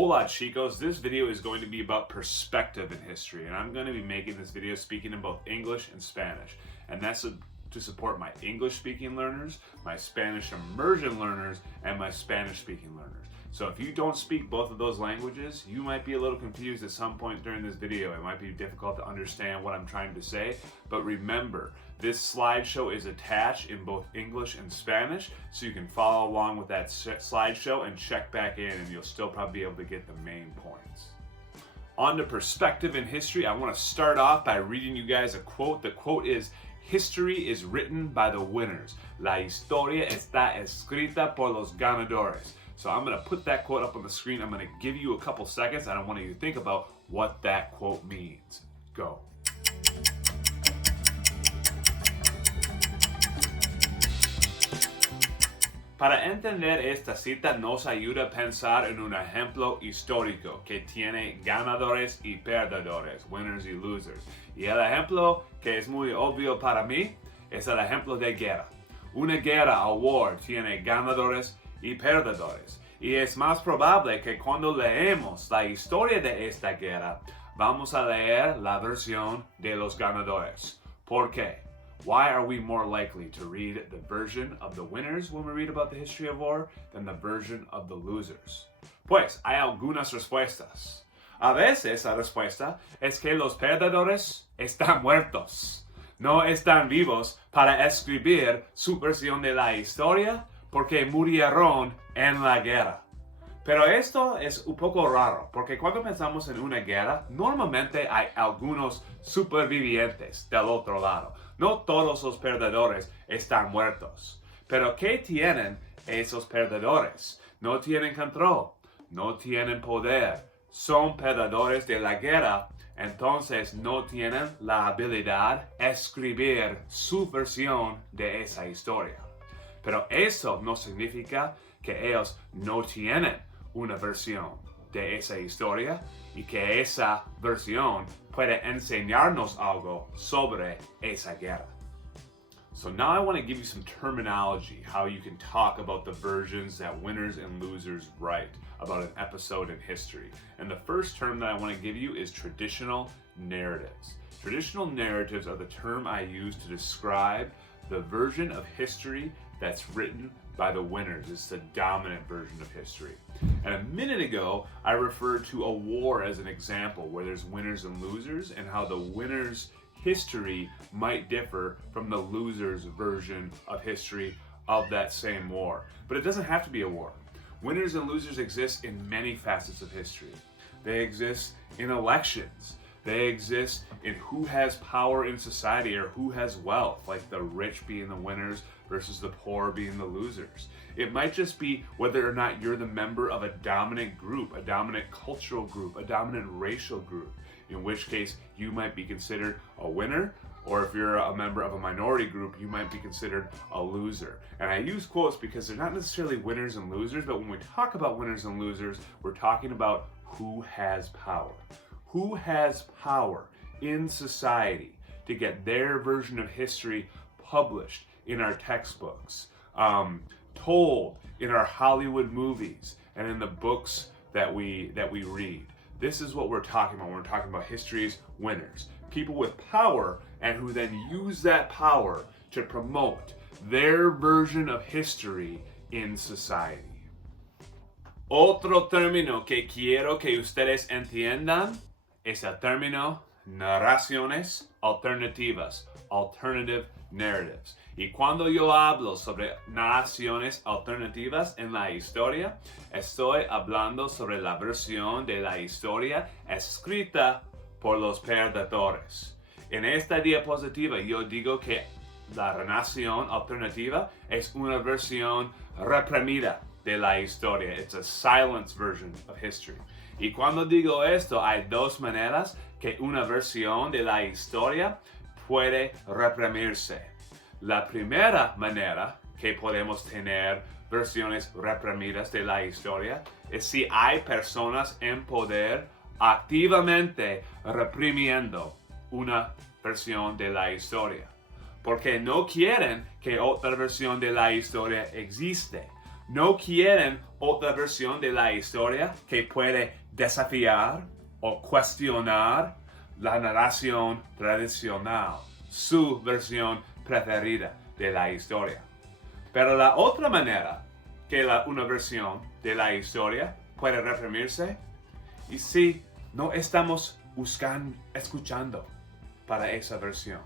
Hola chicos, this video is going to be about perspective in history, and I'm going to be making this video speaking in both English and Spanish, and that's to support my English speaking learners, my Spanish immersion learners, and my Spanish speaking learners. So if you don't speak both of those languages, you might be a little confused at some point during this video. It might be difficult to understand what I'm trying to say, but remember, this slideshow is attached in both English and Spanish, so you can follow along with that slideshow and check back in, and you'll still probably be able to get the main points. On to perspective in history, I want to start off by reading you guys a quote. The quote is, "History is written by the winners. La historia está escrita por los ganadores." So I'm going to put that quote up on the screen. I'm going to give you a couple seconds, and I want you to think about what that quote means. Go. Para entender esta cita nos ayuda a pensar en un ejemplo histórico que tiene ganadores y perdedores, winners y losers. Y el ejemplo que es muy obvio para mí es el ejemplo de guerra. Una guerra a war tiene ganadores y perdedores. Y es más probable que cuando leemos la historia de esta guerra, vamos a leer la versión de los ganadores. ¿Por qué? Why are we more likely to read the version of the winners when we read about the history of war than the version of the losers? Pues hay algunas respuestas. A veces la respuesta es que los perdedores están muertos. No están vivos para escribir su versión de la historia porque murieron en la guerra. Pero esto es un poco raro, porque cuando pensamos en una guerra, normalmente hay algunos supervivientes del otro lado. No todos los perdedores están muertos. Pero ¿qué tienen esos perdedores? No tienen control, no tienen poder, son perdedores de la guerra, entonces no tienen la habilidad de escribir su versión de esa historia. Pero eso no significa que ellos no tienen una versión de esa historia y que esa versión puede enseñarnos algo sobre esa guerra. So now I want to give you some terminology, how you can talk about the versions that winners and losers write about an episode in history. And the first term that I want to give you is traditional narratives. Traditional narratives are the term I use to describe the version of history that's written by the winners. It's the dominant version of history. And a minute ago, I referred to a war as an example where there's winners and losers, and how the winner's history might differ from the loser's version of history of that same war. But it doesn't have to be a war. Winners and losers exist in many facets of history. They exist in elections. They exist in who has power in society or who has wealth, like the rich being the winners versus the poor being the losers. It might just be whether or not you're the member of a dominant group, a dominant cultural group, a dominant racial group, in which case you might be considered a winner, or if you're a member of a minority group, you might be considered a loser. And I use quotes because they're not necessarily winners and losers, but when we talk about winners and losers, we're talking about who has power. Who has power in society to get their version of history published in our textbooks, told in our Hollywood movies, and in the books that we read. This is what we're talking about when we're talking about history's winners. People with power, and who then use that power to promote their version of history in society. Otro término que quiero que ustedes entiendan es el término narraciones alternativas, alternative narratives. Y cuando yo hablo sobre narraciones alternativas en la historia, estoy hablando sobre la versión de la historia escrita por los perdedores. En esta diapositiva yo digo que la narración alternativa es una versión reprimida de la historia. It's a silenced version of history. Y cuando digo esto, hay dos maneras que una versión de la historia puede reprimirse. La primera manera que podemos tener versiones reprimidas de la historia es si hay personas en poder activamente reprimiendo una versión de la historia, porque no quieren que otra versión de la historia existe, No quieren otra versión de la historia que puede desafiar o cuestionar la narración tradicional, su versión preferida de la historia. Pero la otra manera que una versión de la historia puede reprimirse y si no estamos escuchando para esa versión.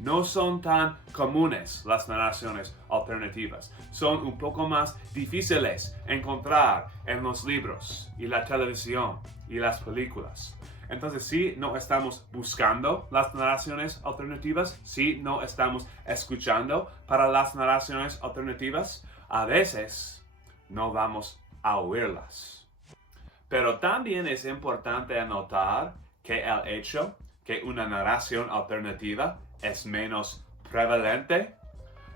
No son tan comunes las narraciones alternativas. Son un poco más difíciles encontrar en los libros y la televisión y las películas. Entonces, si no estamos buscando las narraciones alternativas, si no estamos escuchando para las narraciones alternativas, a veces no vamos a oírlas. Pero también es importante anotar que el hecho que una narración alternativa es menos prevalente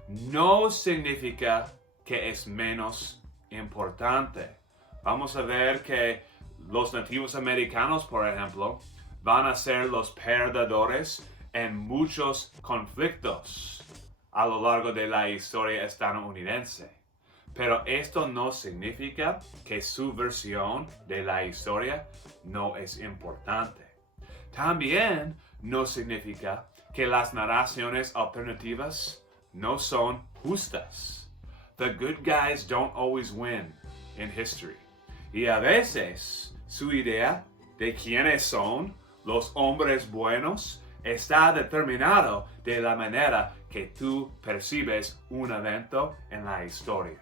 no significa que es menos importante. Vamos a ver que los nativos americanos, por ejemplo, van a ser los perdedores en muchos conflictos a lo largo de la historia estadounidense. Pero esto no significa que su versión de la historia no es importante. También no significa que las narraciones alternativas no son justas. The good guys don't always win in history. Y a veces su idea de quiénes son los hombres buenos está determinado de la manera que tú percibes un evento en la historia.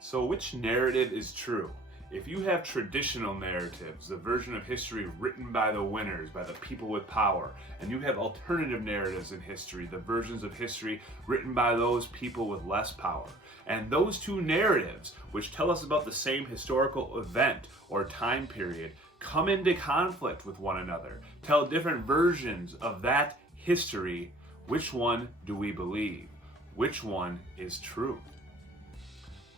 So which narrative is true? If you have traditional narratives, the version of history written by the winners, by the people with power, and you have alternative narratives in history, the versions of history written by those people with less power, and those two narratives, which tell us about the same historical event or time period, come into conflict with one another, tell different versions of that history, which one do we believe? Which one is true?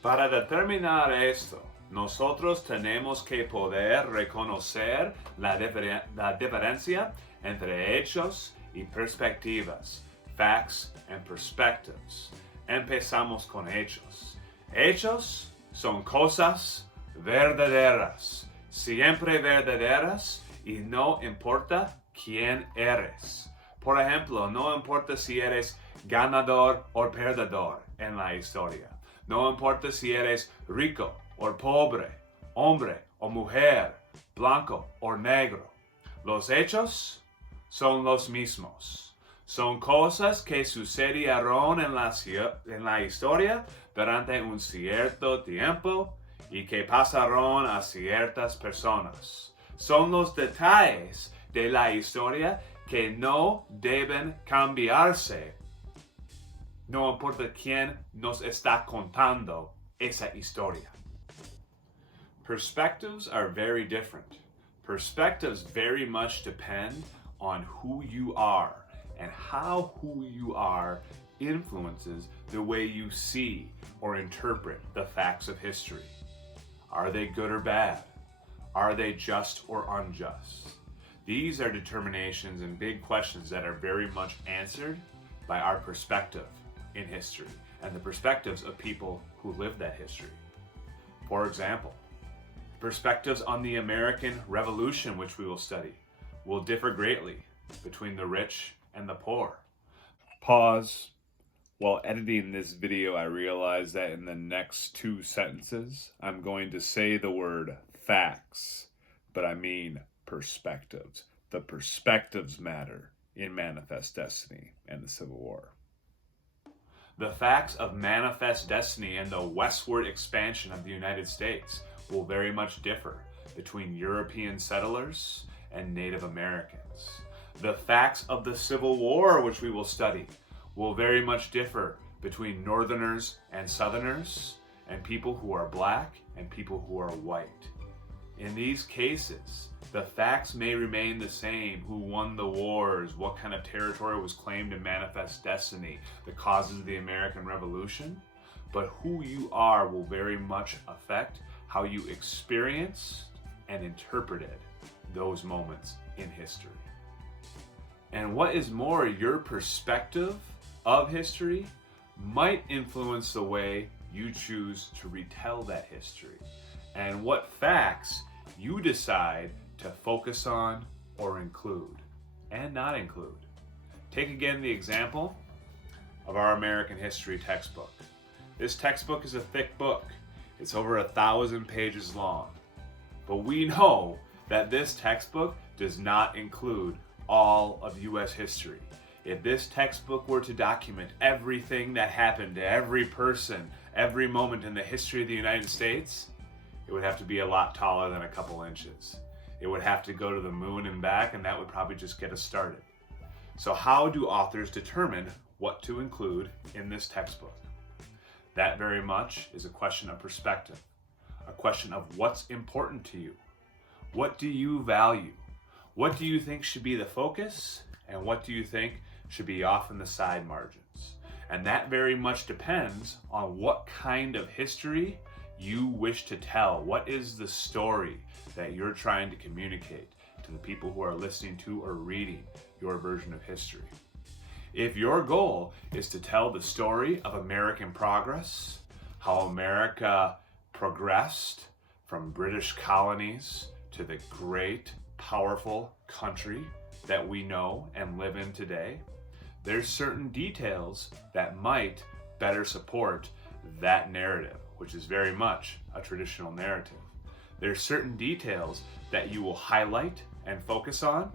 Para determinar esto, nosotros tenemos que poder reconocer la diferencia entre hechos y perspectivas, facts and perspectives. Empezamos con hechos. Hechos son cosas verdaderas, siempre verdaderas y no importa quién eres. Por ejemplo, no importa si eres ganador o perdedor en la historia. No importa si eres rico o pobre, hombre o mujer, blanco o negro. Los hechos son los mismos. Son cosas que sucedieron en la historia durante un cierto tiempo y que pasaron a ciertas personas. Son los detalles de la historia que no deben cambiarse. No importa quién nos está contando esa historia. Perspectives are very different. Perspectives very much depend on who you are and how who you are influences the way you see or interpret the facts of history. Are they good or bad? Are they just or unjust? These are determinations and big questions that are very much answered by our perspective in history and the perspectives of people who lived that history. For example, perspectives on the American Revolution, which we will study, will differ greatly between the rich and the poor. Pause. While editing this video, I realized that in the next two sentences, I'm going to say the word facts, but I mean perspectives. The perspectives matter in Manifest Destiny and the Civil War. The facts of Manifest Destiny and the westward expansion of the United States will very much differ between European settlers and Native Americans. The facts of the Civil War, which we will study, will very much differ between Northerners and Southerners, and people who are black and people who are white. In these cases, the facts may remain the same: who won the wars, what kind of territory was claimed in Manifest Destiny, the causes of the American Revolution, but who you are will very much affect how you experienced and interpreted those moments in history. And what is more, your perspective of history might influence the way you choose to retell that history, and what facts you decide to focus on or include and not include. Take again the example of our American history textbook. This textbook is a thick book. It's over 1,000 pages long. But we know that this textbook does not include all of U.S. history. If this textbook were to document everything that happened to every person, every moment in the history of the United States, it would have to be a lot taller than a couple inches. It would have to go to the moon and back, and that would probably just get us started. So how do authors determine what to include in this textbook? That very much is a question of perspective, a question of what's important to you. What do you value? What do you think should be the focus? And what do you think should be off in the side margins? And that very much depends on what kind of history you wish to tell. What is the story that you're trying to communicate to the people who are listening to or reading your version of history? If your goal is to tell the story of American progress, how America progressed from British colonies to the great, powerful country that we know and live in today, there's certain details that might better support that narrative, which is very much a traditional narrative. There's certain details that you will highlight and focus on,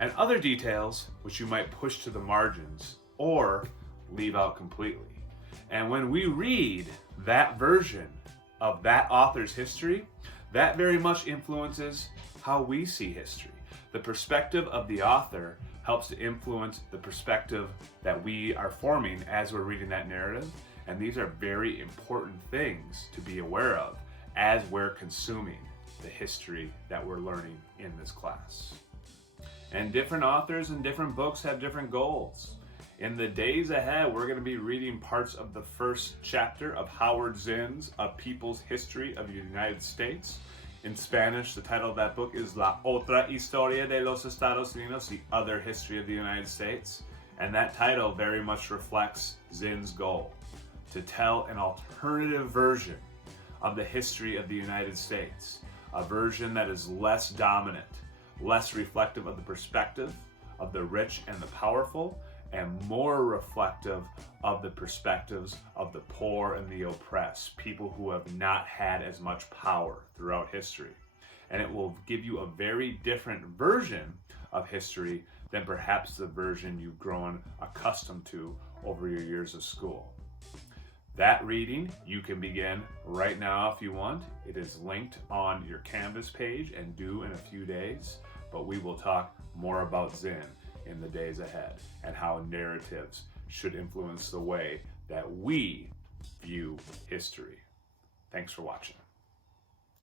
and other details which you might push to the margins or leave out completely. And when we read that version of that author's history, that very much influences how we see history. The perspective of the author helps to influence the perspective that we are forming as we're reading that narrative, and these are very important things to be aware of as we're consuming the history that we're learning in this class. And different authors and different books have different goals. In the days ahead, we're going to be reading parts of the first chapter of Howard Zinn's A People's History of the United States. In Spanish, the title of that book is La Otra Historia de los Estados Unidos, The Other History of the United States. And that title very much reflects Zinn's goal to tell an alternative version of the history of the United States, a version that is less dominant, less reflective of the perspective of the rich and the powerful, and more reflective of the perspectives of the poor and the oppressed, people who have not had as much power throughout history. And it will give you a very different version of history than perhaps the version you've grown accustomed to over your years of school. That reading you can begin right now if you want. It is linked on your Canvas page and due in a few days, but we will talk more about Zinn in the days ahead and how narratives should influence the way that we view history. Thanks for watching.